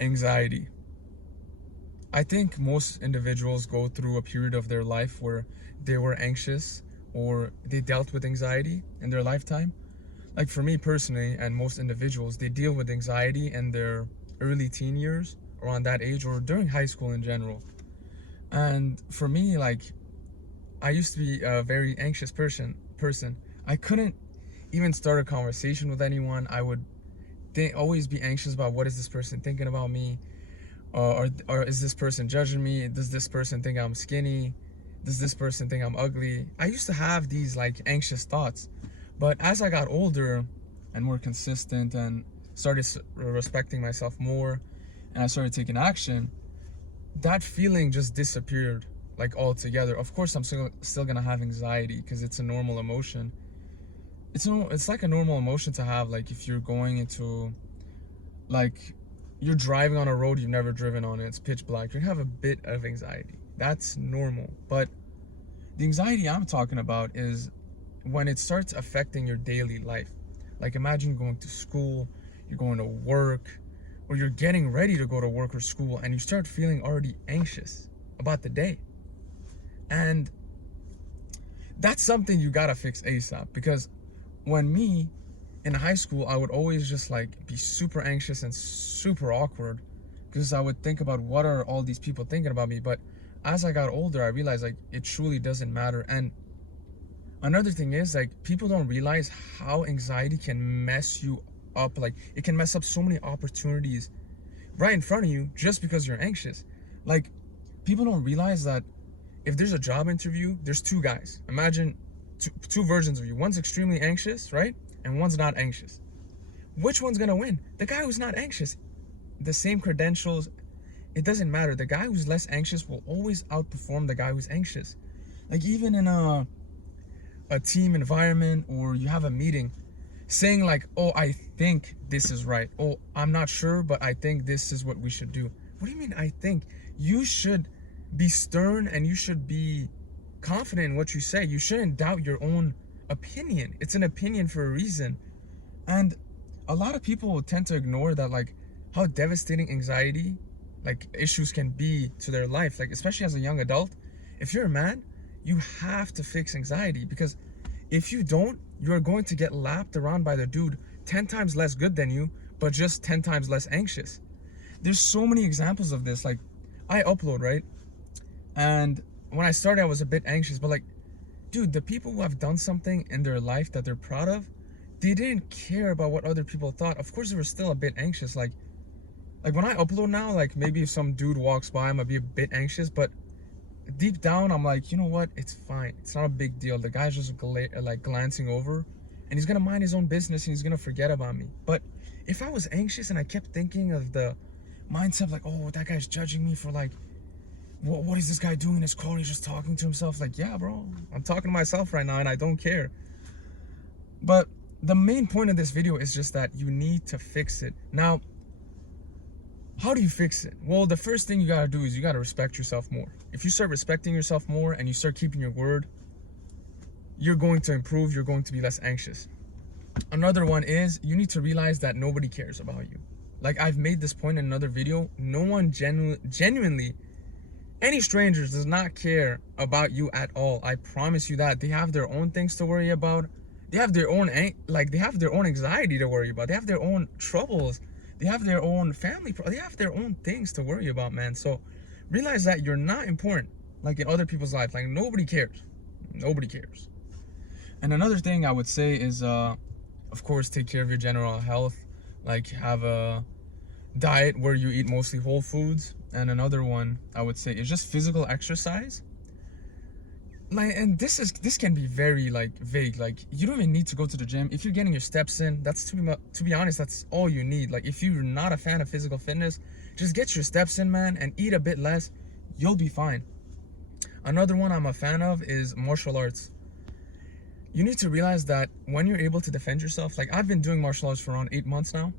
Anxiety. I think most individuals go through a period of their life where they were anxious or they dealt with anxiety in their lifetime. Like for me personally, and most individuals, they deal with anxiety in their early teen years, around that age, or during high school in general. And for me, like, I used to be a very anxious person. I couldn't even start a conversation with anyone. I would always be anxious about what is this person thinking about me, or is this person judging me? Does this person think I'm skinny? Does this person think I'm ugly? I used to have these like anxious thoughts, but as I got older and more consistent and started respecting myself more, and I started taking action, that feeling just disappeared like altogether. Of course, I'm still gonna have anxiety because it's a normal emotion. It's like a normal emotion to have. Like if you're going into, like, you're driving on a road you've never driven on, and it's pitch black, you're gonna have a bit of anxiety. That's normal. But the anxiety I'm talking about is when it starts affecting your daily life. Like imagine going to school, you're going to work, or you're getting ready to go to work or school, and you start feeling already anxious about the day. And that's something you gotta fix ASAP. Because when me in high school, I would always just like be super anxious and super awkward because I would think about what are all these people thinking about me. But as I got older, I realized like it truly doesn't matter. And another thing is, like, people don't realize how anxiety can mess you up. Like it can mess up so many opportunities right in front of you just because you're anxious. Like people don't realize that if there's a job interview, there's two guys. Imagine two versions of you. One's extremely anxious, right? And one's not anxious. Which one's gonna win? The guy who's not anxious. The same credentials, it doesn't matter. The guy who's less anxious will always outperform the guy who's anxious. Like even in a team environment, or you have a meeting, saying like, oh, I think this is right. Oh, I'm not sure, but I think this is what we should do. What do you mean I think? You should be stern and you should be confident in what you say. You shouldn't doubt your own opinion. It's an opinion for a reason. And a lot of people will tend to ignore that, like how devastating anxiety like issues can be to their life. Like especially as a young adult, if you're a man, you have to fix anxiety, because if you don't, you're going to get lapped around by the dude 10 times less good than you, but just 10 times less anxious. There's so many examples of this. Like I upload, right? And when I started, I was a bit anxious, but like, dude, the people who have done something in their life that they're proud of, they didn't care about what other people thought. Of course, they were still a bit anxious. Like when I upload now, like maybe if some dude walks by, I might be a bit anxious, but deep down, I'm like, you know what? It's fine. It's not a big deal. The guy's just like glancing over, and he's gonna mind his own business and he's gonna forget about me. But if I was anxious and I kept thinking of the mindset of like, oh, that guy's judging me for like, what is this guy doing in his car? He's just talking to himself. Like, yeah, bro, I'm talking to myself right now and I don't care. But the main point of this video is just that you need to fix it. Now, how do you fix it? Well, the first thing you gotta do is you gotta respect yourself more. If you start respecting yourself more and you start keeping your word, you're going to improve. You're going to be less anxious. Another one is you need to realize that nobody cares about you. Like I've made this point in another video. No one genuinely, any strangers does not care about you at all. I promise you that. They have their own things to worry about. They have their own they have their own anxiety to worry about. They have their own troubles. They have their own family. They have their own things to worry about, man. So realize that you're not important like in other people's lives. Like nobody cares. Nobody cares. And another thing I would say is of course, take care of your general health. Like have a diet where you eat mostly whole foods. And another one I would say is just physical exercise. Like, and this can be very like vague. Like you don't even need to go to the gym. If you're getting your steps in, that's to be honest, that's all you need. Like if you're not a fan of physical fitness, just get your steps in, man, and eat a bit less. You'll be fine. Another one I'm a fan of is martial arts. You need to realize that when you're able to defend yourself, like I've been doing martial arts for around 8 months now,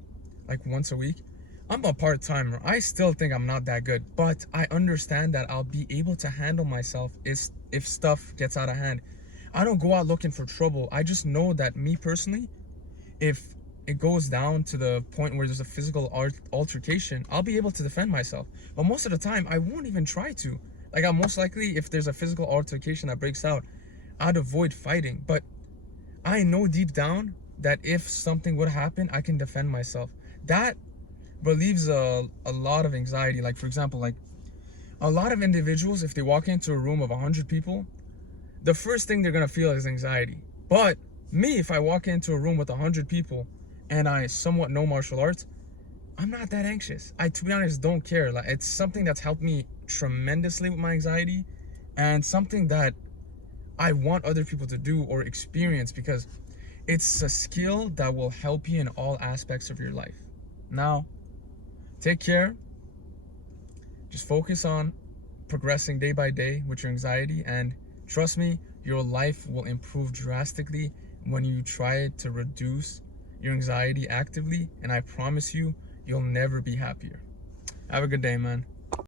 like once a week. I'm a part-timer. I still think I'm not that good, but I understand that I'll be able to handle myself if stuff gets out of hand. I don't go out looking for trouble. I just know that me personally, if it goes down to the point where there's a physical altercation, I'll be able to defend myself. But most of the time, I won't even try to. Like, I'm most likely, if there's a physical altercation that breaks out, I'd avoid fighting. But I know deep down that if something would happen, I can defend myself. That relieves a lot of anxiety. Like, for example, like, a lot of individuals, if they walk into a room of 100 people, the first thing they're gonna feel is anxiety. But me, if I walk into a room with 100 people and I somewhat know martial arts, I'm not that anxious. I, to be honest, don't care. Like, it's something that's helped me tremendously with my anxiety, and something that I want other people to do or experience, because it's a skill that will help you in all aspects of your life. Now, take care. Just focus on progressing day by day with your anxiety, and trust me, your life will improve drastically when you try to reduce your anxiety actively, and I promise you, you'll never be happier. Have a good day, man.